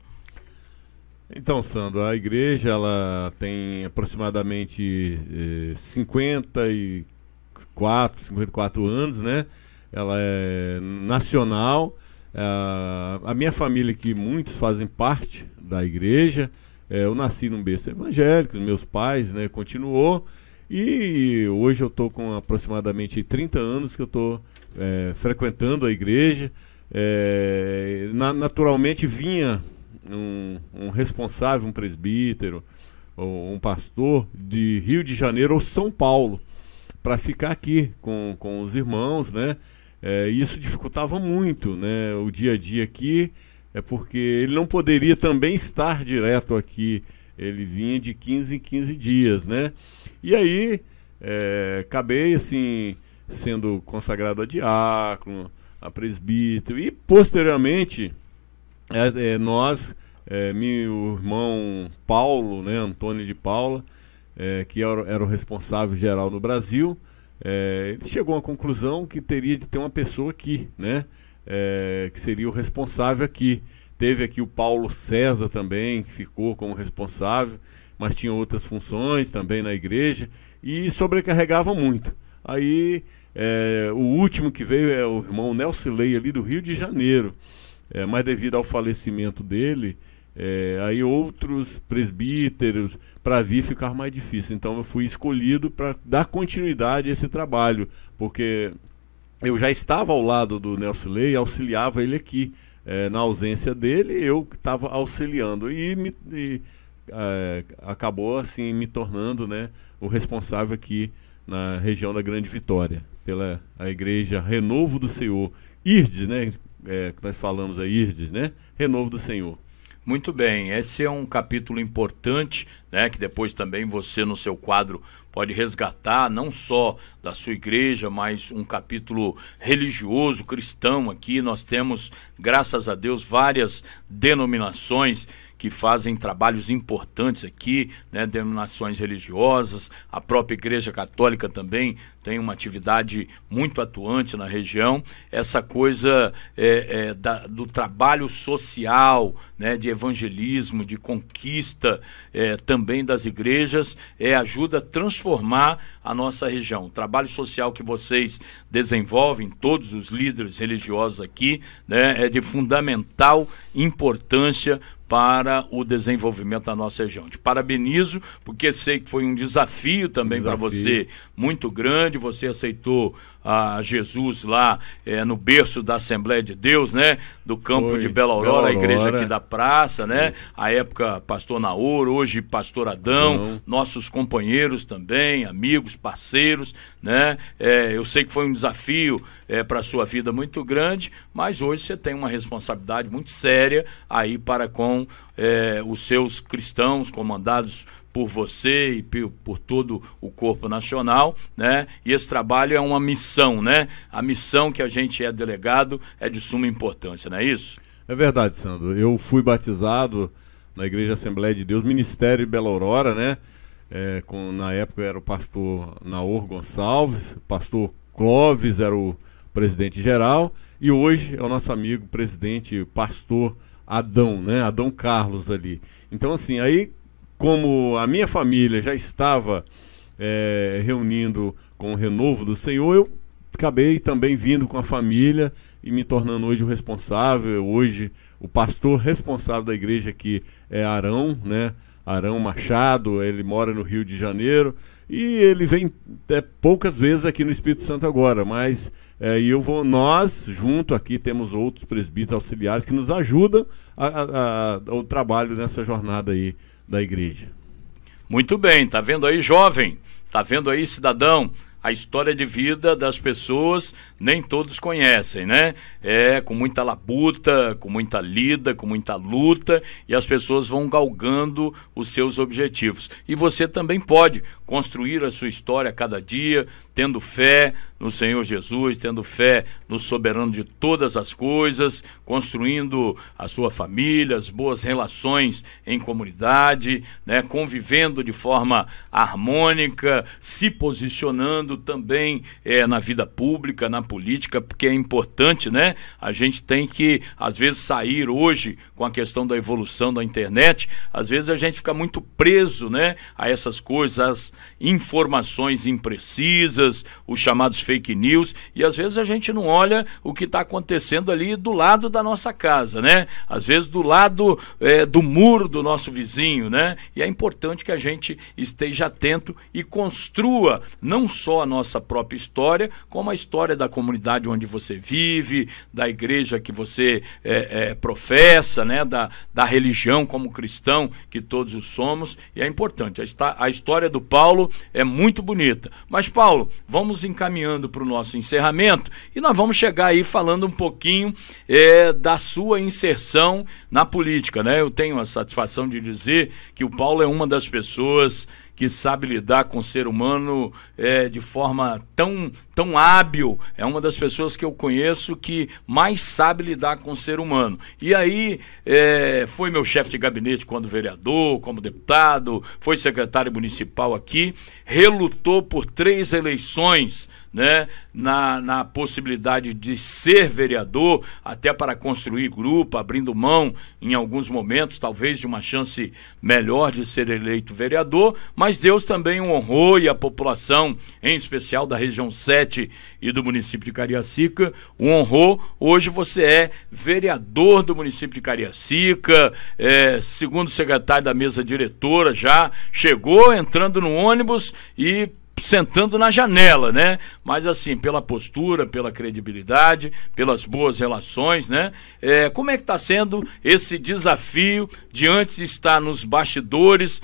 Então, Sandro, a igreja ela tem aproximadamente 54 anos, né? Ela é nacional. A minha família, que muitos fazem parte da igreja, eu nasci num berço evangélico, meus pais, né, continuou, e hoje eu estou com aproximadamente 30 anos que eu estou frequentando a igreja. Naturalmente vinha um responsável, um presbítero, ou um pastor de Rio de Janeiro ou São Paulo, para ficar aqui com os irmãos, né? Isso dificultava muito, né, o dia a dia aqui, porque ele não poderia também estar direto aqui, ele vinha de 15 em 15 dias, né? E aí, acabei, assim, sendo consagrado a diácono, a presbítero, e posteriormente nós, meu irmão Paulo, né, Antônio de Paula, que era o responsável geral no Brasil, ele chegou à conclusão que teria de ter uma pessoa aqui, né, que seria o responsável aqui. Teve aqui o Paulo César também, que ficou como responsável, mas tinha outras funções também na igreja e sobrecarregava muito. Aí o último que veio é o irmão Nelsilei, ali do Rio de Janeiro. Mas devido ao falecimento dele, aí outros presbíteros para vir ficar mais difícil. Então eu fui escolhido para dar continuidade a esse trabalho, porque eu já estava ao lado do Nelsilei, auxiliava ele aqui. Na ausência dele, eu estava auxiliando e acabou assim me tornando, né, o responsável aqui na região da Grande Vitória, pela a igreja Renovo do Senhor, IRDES, né, que nós falamos aí, IRDES, né, Renovo do Senhor. Muito bem, esse é um capítulo importante, né, que depois também você no seu quadro pode resgatar, não só da sua igreja, mas um capítulo religioso, cristão aqui. Nós temos, graças a Deus, várias denominações que fazem trabalhos importantes aqui, né, denominações religiosas, a própria Igreja Católica também tem uma atividade muito atuante na região. Essa coisa do trabalho social, né, de evangelismo, de conquista também das igrejas, ajuda a transformar a nossa região. O trabalho social que vocês desenvolvem, todos os líderes religiosos aqui, né, é de fundamental importância para o desenvolvimento da nossa região. Te parabenizo, porque sei que foi um desafio também para você muito grande. Você aceitou a Jesus lá no berço da Assembleia de Deus, né? Do campo de Bela Aurora, a igreja aqui da praça, né? A época pastor Naor, hoje pastor Adão, nossos companheiros também, amigos, parceiros, né? Eu sei que foi um desafio para a sua vida muito grande, mas hoje você tem uma responsabilidade muito séria aí para com os seus cristãos comandados por você e por todo o corpo nacional, né? E esse trabalho é uma missão, né? A missão que a gente é delegado é de suma importância, não é isso? É verdade, Sandro. Eu fui batizado na Igreja Assembleia de Deus, Ministério de Bela Aurora, né? Na época era o pastor Naor Gonçalves, o pastor Clóvis era o presidente geral, e hoje é o nosso amigo presidente, pastor Adão, né? Adão Carlos ali. Então, assim, aí, como a minha família já estava reunindo com o renovo do Senhor, eu acabei também vindo com a família e me tornando hoje o responsável, hoje o pastor responsável da igreja aqui é Arão, né? Arão Machado, ele mora no Rio de Janeiro e ele vem poucas vezes aqui no Espírito Santo agora, mas nós junto aqui temos outros presbíteros auxiliares que nos ajudam ao trabalho nessa jornada aí da igreja. Muito bem, tá vendo aí, jovem? Tá vendo aí, cidadão? A história de vida das pessoas nem todos conhecem, né? Com muita labuta, com muita lida, com muita luta, e as pessoas vão galgando os seus objetivos. E você também pode construir a sua história a cada dia, tendo fé no Senhor Jesus, tendo fé no soberano de todas as coisas, construindo a sua família, as boas relações em comunidade, né? Convivendo de forma harmônica, se posicionando também na vida pública, na política, porque é importante, né? A gente tem que, às vezes, sair hoje com a questão da evolução da internet, às vezes a gente fica muito preso, né, a essas coisas, as informações imprecisas, os chamados fake news, e às vezes a gente não olha o que está acontecendo ali do lado da nossa casa, né? Às vezes do lado do muro do nosso vizinho, né? E é importante que a gente esteja atento e construa não só a nossa própria história, como a história da comunidade onde você vive, da igreja que você professa, né? Da religião como cristão que todos os somos, e é importante. A história do Paulo é muito bonita. Mas, Paulo, vamos encaminhando para o nosso encerramento e nós vamos chegar aí falando um pouquinho da sua inserção na política, né? Eu tenho a satisfação de dizer que o Paulo é uma das pessoas que sabe lidar com o ser humano de forma tão hábil, é uma das pessoas que eu conheço que mais sabe lidar com o ser humano. E aí foi meu chefe de gabinete quando vereador, como deputado, foi secretário municipal aqui, relutou por 3 eleições, né, na possibilidade de ser vereador, até para construir grupo, abrindo mão em alguns momentos, talvez de uma chance melhor de ser eleito vereador, mas Deus também o honrou e a população, em especial da região 7 e do município de Cariacica, o honrou. Hoje você é vereador do município de Cariacica, segundo secretário da mesa diretora, já chegou entrando no ônibus e sentando na janela, né? Mas assim, pela postura, pela credibilidade, pelas boas relações, né? Como é que está sendo esse desafio de antes estar nos bastidores,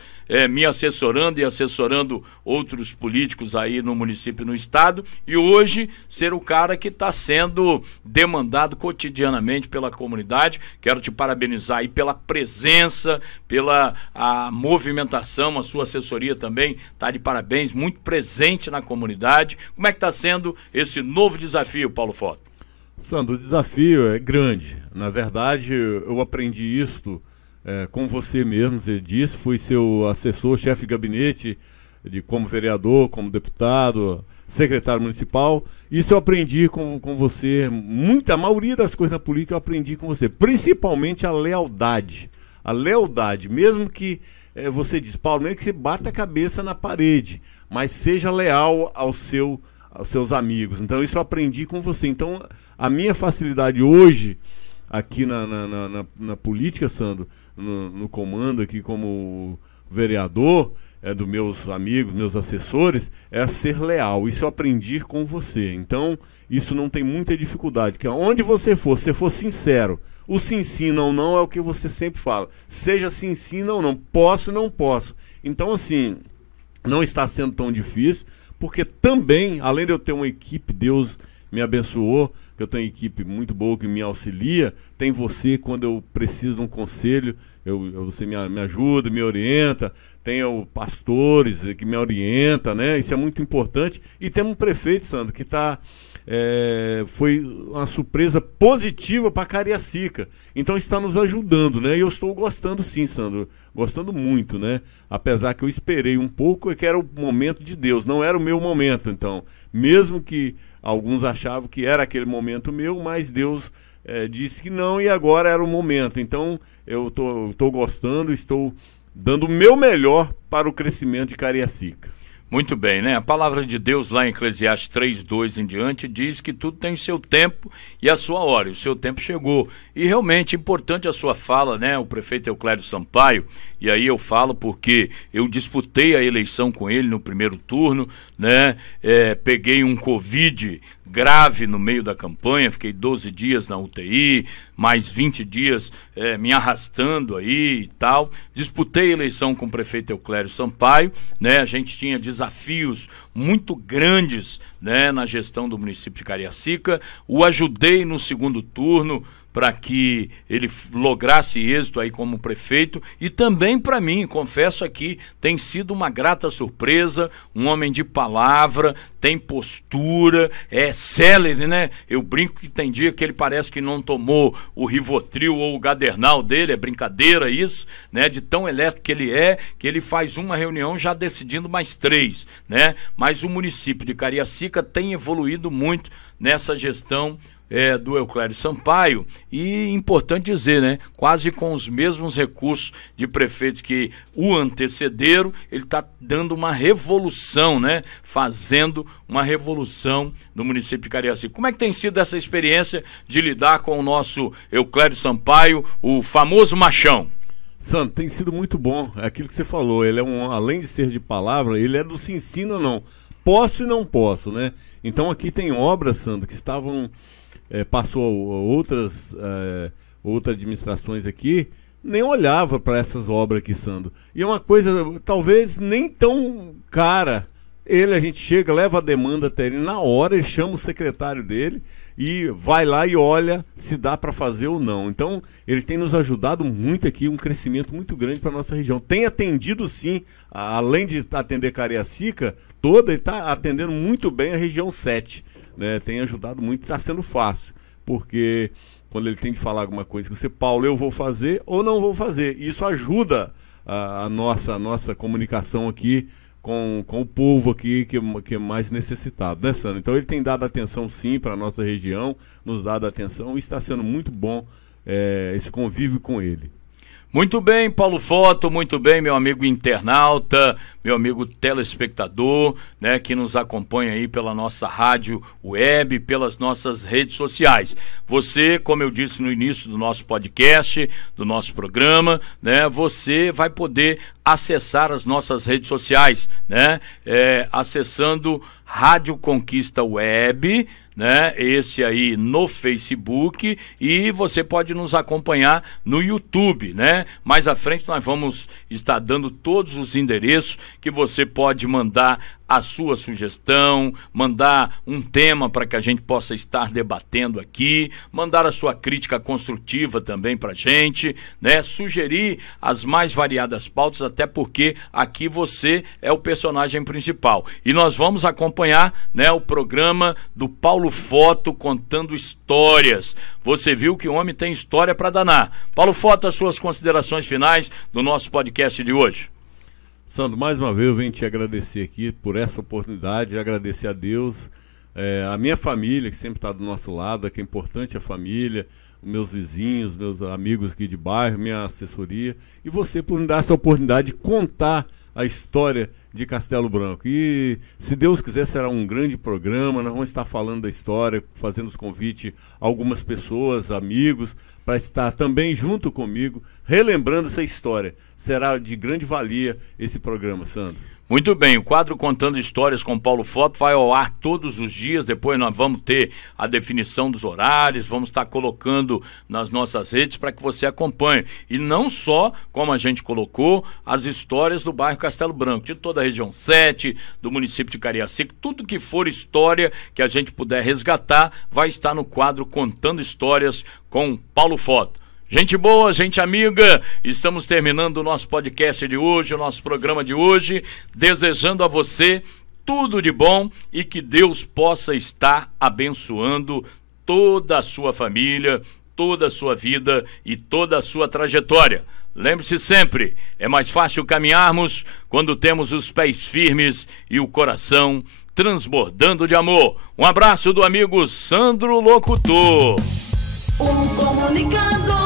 me assessorando e assessorando outros políticos aí no município e no estado, e hoje ser o cara que está sendo demandado cotidianamente pela comunidade? Quero te parabenizar aí pela presença, pela a movimentação, a sua assessoria também está de parabéns, muito presente na comunidade. Como é que está sendo esse novo desafio, Paulo Foto? Sandro, o desafio é grande. Na verdade, eu aprendi isso com você mesmo, você disse, fui seu assessor, chefe de gabinete, como vereador, como deputado, secretário municipal. Isso eu aprendi com você, a maioria das coisas na política eu aprendi com você, principalmente a lealdade. A lealdade, mesmo que você diz, Paulo, mesmo que você bata a cabeça na parede, mas seja leal aos seus amigos. Então isso eu aprendi com você. Então a minha facilidade hoje, aqui na política, Sandro, no comando aqui como vereador, dos meus amigos, meus assessores, é ser leal. Isso eu aprendi com você. Então, isso não tem muita dificuldade, que onde você for sincero. O sim, não é o que você sempre fala. Seja sim, não. Posso, não posso. Então, assim, não está sendo tão difícil, porque também, além de eu ter uma equipe, Deus me abençoou, que eu tenho uma equipe muito boa que me auxilia, tem você quando eu preciso de um conselho, você me ajuda, me orienta, tem pastores que me orientam, né? Isso é muito importante. E temos um prefeito, Sandro, que foi uma surpresa positiva para Cariacica. Então está nos ajudando, né? E eu estou gostando sim, Sandro, gostando muito, né? Apesar que eu esperei um pouco, que era o momento de Deus, não era o meu momento. Então, mesmo que alguns achavam que era aquele momento meu, mas Deus disse que não, e agora era o momento. Então, eu estou gostando, estou dando o meu melhor para o crescimento de Cariacica. Muito bem, né? A palavra de Deus lá em Eclesiastes 3:2 em diante diz que tudo tem seu tempo e a sua hora, e o seu tempo chegou. E realmente importante a sua fala, né? O prefeito Euclério Sampaio, e aí eu falo porque eu disputei a eleição com ele no primeiro turno, né? Peguei um Covid grave no meio da campanha, fiquei 12 dias na UTI, mais 20 dias me arrastando aí e tal. Disputei a eleição com o prefeito Euclério Sampaio, né? A gente tinha desafios muito grandes, né, na gestão do município de Cariacica. O ajudei no segundo turno para que ele lograsse êxito aí como prefeito, e também para mim, confesso aqui, tem sido uma grata surpresa, um homem de palavra, tem postura, é célere, né? Eu brinco que tem dia que ele parece que não tomou o Rivotril ou o Gadernal dele, é brincadeira isso, né? De tão elétrico que ele faz uma reunião já decidindo mais 3, né? Mas o município de Cariacica tem evoluído muito nessa gestão do Euclério Sampaio, e importante dizer, né, quase com os mesmos recursos de prefeitos que o antecederam, ele está dando uma revolução, né, fazendo uma revolução no município de Cariacica. Como é que tem sido essa experiência de lidar com o nosso Euclério Sampaio, o famoso machão? Sandro, tem sido muito bom, é aquilo que você falou, ele além de ser de palavra, ele é do se ensina ou não, posso e não posso, né? Então aqui tem obras, Sandro, que estavam... passou outras administrações aqui, nem olhava para essas obras aqui, Sandro. E é uma coisa, talvez, nem tão cara. A gente chega, leva a demanda até ele, na hora ele chama o secretário dele e vai lá e olha se dá para fazer ou não. Então, ele tem nos ajudado muito aqui, um crescimento muito grande para a nossa região. Tem atendido, sim, além de atender Cariacica toda, ele está atendendo muito bem a região 7. Né, tem ajudado muito, está sendo fácil, porque quando ele tem que falar alguma coisa com você, Paulo, eu vou fazer ou não vou fazer, isso ajuda a nossa comunicação aqui com o povo aqui que é mais necessitado, né, Sandro? Então ele tem dado atenção sim para a nossa região, nos dado atenção, e está sendo muito bom esse convívio com ele. Muito bem, Paulo Foto, muito bem, meu amigo internauta, meu amigo telespectador, né, que nos acompanha aí pela nossa rádio web, pelas nossas redes sociais. Você, como eu disse no início do nosso podcast, do nosso programa, né, você vai poder acessar as nossas redes sociais, né, acessando Rádio Conquista Web, né? Esse aí no Facebook, e você pode nos acompanhar no YouTube, né? Mais à frente nós vamos estar dando todos os endereços que você pode mandar a sua sugestão, mandar um tema para que a gente possa estar debatendo aqui, mandar a sua crítica construtiva também para a gente, né? Sugerir as mais variadas pautas, até porque aqui você é o personagem principal. E nós vamos acompanhar, né, o programa do Paulo Foto contando histórias. Você viu que o homem tem história para danar. Paulo Foto, as suas considerações finais do nosso podcast de hoje. Sandro, mais uma vez eu venho te agradecer aqui por essa oportunidade, agradecer a Deus, a minha família que sempre está do nosso lado, que é importante a família, os meus vizinhos, meus amigos aqui de bairro, minha assessoria, e você por me dar essa oportunidade de contar a história de Castelo Branco. E, se Deus quiser, será um grande programa. Nós vamos estar falando da história, fazendo os convites a algumas pessoas, amigos, para estar também junto comigo, relembrando essa história. Será de grande valia esse programa, Sandro. Muito bem, o quadro Contando Histórias com Paulo Foto vai ao ar todos os dias. Depois nós vamos ter a definição dos horários, vamos estar colocando nas nossas redes para que você acompanhe. E não só, como a gente colocou, as histórias do bairro Castelo Branco, de toda a região 7, do município de Cariacica, tudo que for história que a gente puder resgatar, vai estar no quadro Contando Histórias com Paulo Foto. Gente boa, gente amiga, estamos terminando o nosso podcast de hoje, o nosso programa de hoje, desejando a você tudo de bom e que Deus possa estar abençoando toda a sua família, toda a sua vida e toda a sua trajetória. Lembre-se sempre, é mais fácil caminharmos quando temos os pés firmes e o coração transbordando de amor. Um abraço do amigo Sandro Locutor. O comunicador